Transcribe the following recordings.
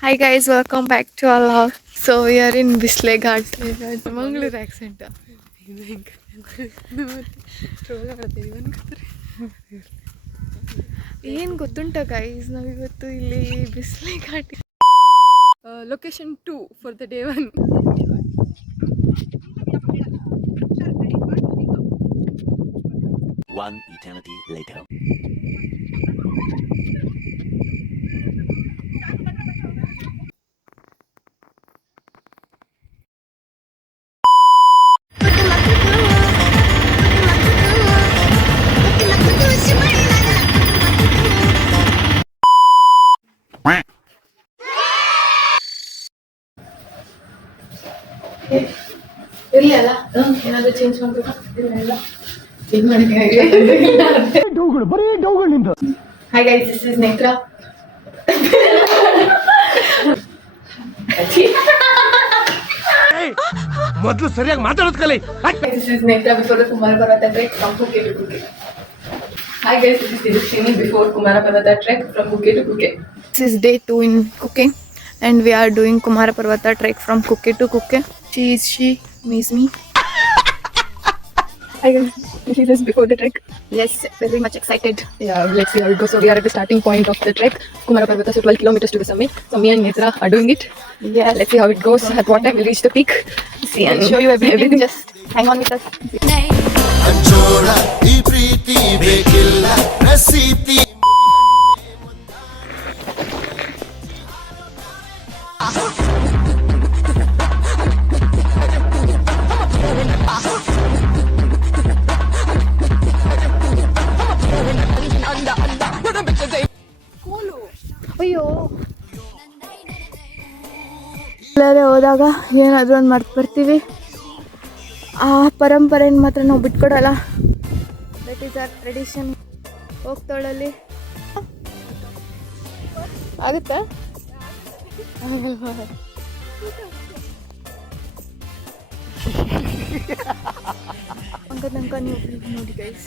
Hi guys, welcome back to our vlog. So we are in Bisle Ghat. Mangalore accent. ಏನು ಗೊತ್ತುಂಟ guys, ನಾವಿವತ್ತು ಇಲ್ಲಿ Bisle Ghat location 2 for the day 1. One eternity later. ಇರಲಿ ಅಲ್ಲ, ಏನಾದರೂ change ಮಾಡಬೇಕು. ಇಲ್ಲ Hi guys, this is Netra. ಮೊದಲು ಸರಿಯಾಗಿ ಮಾತಾಡೋದು ಕಲಿ. This is Netra before the Kumara Parvata trek from Kuke to Kuke. Hi guys, this is Tirushini before Kumara Parvata trek from Kuke to Kuke. This is day 2 in Kuke and we are doing Kumara Parvata trek from Kuke to Kuke. She, me. Hi guys, this is before the trek. Yes, very much excited. Yeah, let's see how it goes. So we are at the starting point of the trek. Kumara Parvata, so 12 kilometers to the summit. So me and Netra are doing it. Yeah, let's see how it goes. At what time we'll reach the peak. See and show you everything. Just hang on with us. ಅಂಜೋಳ ಈ ಪ್ರೀತಿ ಬೇಕಿಲ್ಲ ರಸೀತಿ. ಅಯ್ಯೋ, ಎಲ್ಲಾರೇ ಹೋದಾಗ ಏನಾದರೂ ಒಂದು ಮರ್ತು ಬರ್ತೀವಿ. ಆ ಪರಂಪರೆಯನ್ನು ಮಾತ್ರ ನಾವು ಬಿಟ್ಕೊಡಲ್ಲ. That is our tradition. ಹೋಗ್ತಾಳಲ್ಲಿ ಆಗುತ್ತಾ? ಆಗಲ್ವಾ? ತನಕ ನೀವು ನೋಡಿ ಗೈಸ್.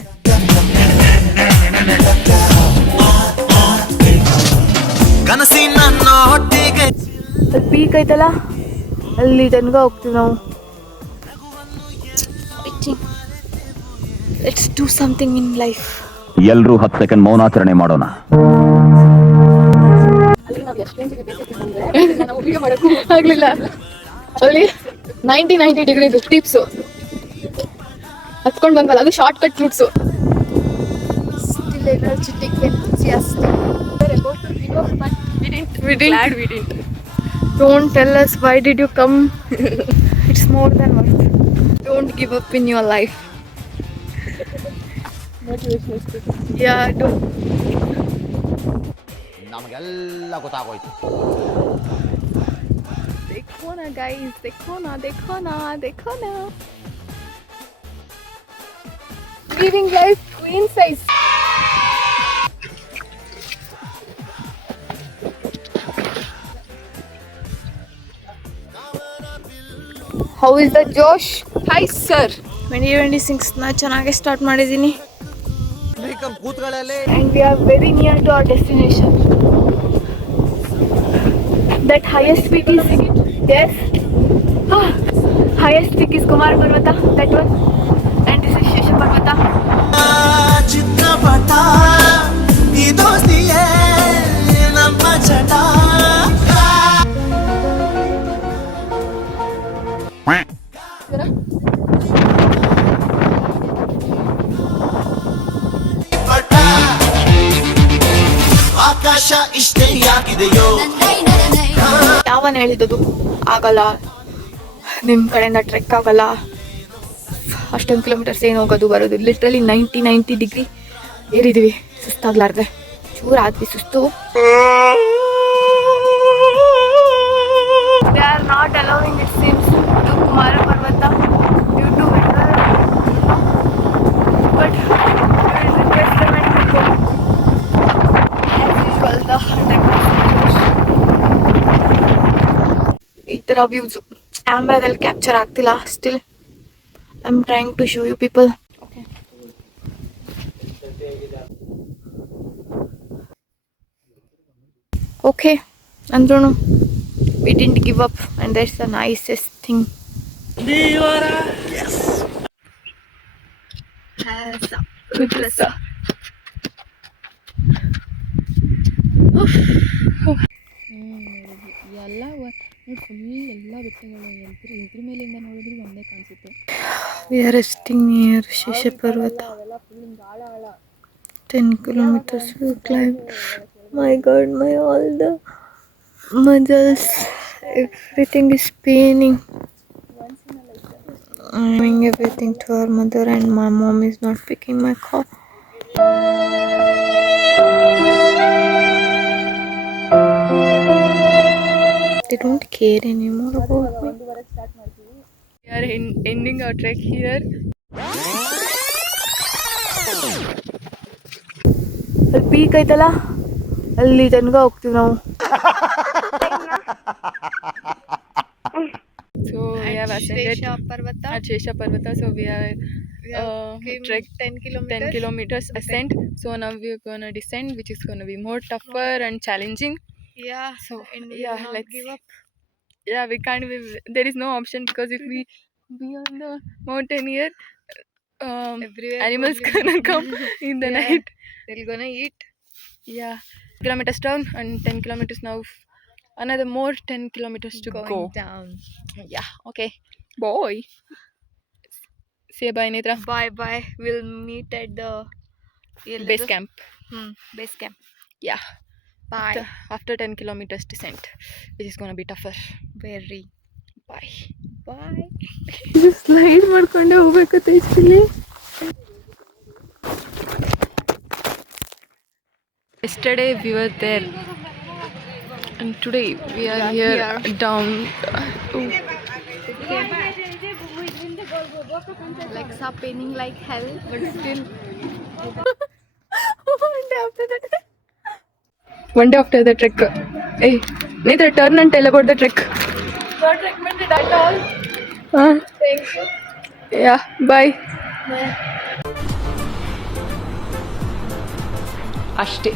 ಕನಸಿನ ಹೊಟ್ಟೆಗೆ ಅಲ್ಲಿ ಪೀಕ್ ಐತಲ್ಲ, ಅಲ್ಲಿ ತನಕ ಹೋಗ್ತೀವಿ ನಾವು. Let's do something in life. ಎಲ್ಲರೂ 10 ಸೆಕೆಂಡ್ ಮೌನಾಚರಣೆ ಮಾಡೋಣ. ಆಗ್ಲಿಲ್ಲ. ಅಲ್ಲಿ 90 ಡಿಗ್ರಿದು ಸ್ಟೀಪ್ಸು ಹತ್ಕೊಂಡು ಬಂದ್ವಲ್ಲ, ಅದು short cut roots. Still energetic, enthusiastic. We're about to give up, but we didn't. Glad we didn't. Don't tell us why did you come. It's more than worth. Don't give up in your life. Yeah, don't. ನಮಗೆಲ್ಲ ಗೊತ್ತಾಗೋಯ್ತು. देखो ना guys, देखो ना. Living life queen size. How is the Josh? Hi sir. 2026 ನಾ ಚೆನ್ನಾಗಿ start ಮಾಡಿದ್ದೀನಿ. And we are very near to our destination. That highest peak is, yes, highest peak is Kumara Parvata, that one. And this is Shesha Parvata. ಚಿತ್ರಪಟ ಈ ದೋಸ್ತಿಯೇ ನಮ್ಮ ಚಟ. ಆಕಾಶ ಇಷ್ಟೇ ಯಾಕಿದೆಯೋ. ಯಾವನ್ ಹೇಳಿದ್ದು ಆಗಲ್ಲ, ನಿಮ್ಮ ಕಡೆಯಿಂದ ಟ್ರೆಕ್ ಆಗಲ್ಲ, ಅಷ್ಟೊಂದು ಕಿಲೋಮೀಟರ್ಸ್ ಏನು ಹೋಗೋದು ಬರೋದು. ಲಿಟ್ರಲಿ 90 ಡಿಗ್ರಿ ಏರಿದ್ದೀವಿ, ಸುಸ್ತಾಗ್ಲಾರ್ದೆ. ಚೂರು ಆದ್ವಿ ಸುಸ್ತು. They are not allowing, it seems, to Kumara Parvata due to weather. But we will request them and we go. As usual, the ಈ ಥರ ವ್ಯೂಸ್ ಕ್ಯಾಮ್ರಾದಲ್ಲಿ ಕ್ಯಾಪ್ಚರ್ ಆಗ್ತಿಲ್ಲ. Still I am trying to show you people. Okay ಅಂದ್ರೂ We didn't give up, and that's the nicest thing. ಎಲ್ಲ ನೋಡಿ full ಎಲ್ಲ ಬೆಟ್ಟಗಳು ಇದ್ರ ಮೇಲಿಂದ ನೋಡಿದ್ರೆ ಒಂದೇ ಕಾಣಿಸುತ್ತೆ. We are resting near Sheshaparvata. 10 kilometers we climb. My God, my all the muscles, everything is paining. I'm doing everything to our mother, and my mom is not picking my call. They don't care anymore about me. We are ending our trek here. ಅಲ್ಲಿ peak ಐತಲ್ಲ, ಅಲ್ಲಿ ತನಕ ಹೋಗ್ತೀವಿ ನಾವು. So we have ascended at Shesha Parvata. So we are trek 10 kilometers ascent. So now we are gonna descend, which is gonna be more tougher and challenging. Yeah. So yeah, let's give up. Yeah, we can't. There is no option, because if we be on the mountain here, animals gonna come in the night. They're gonna eat. Yeah. Kilometers down and 10 kilometers now. Another more 10 kilometers to go. Down. Yeah. Okay. Bye. Say bye, Netra. Bye. We'll meet at the base camp. Base camp. Yeah. Bye. After 10 kilometers descent, which is gonna be tougher. Very. Bye. Slide ಮಾಡ್ಕೊಂಡೆ ಹೋಗ್ಬೇಕತ್ತೆ ಇಲ್ಲಿ. Yesterday we were there, and today we are here down. Legs are paining like hell, but still. One day after the trek. Hey, Neither turn and tell about the trek. Not recommended at all. Thank you. Yeah, bye. ಅಷ್ಟೇ.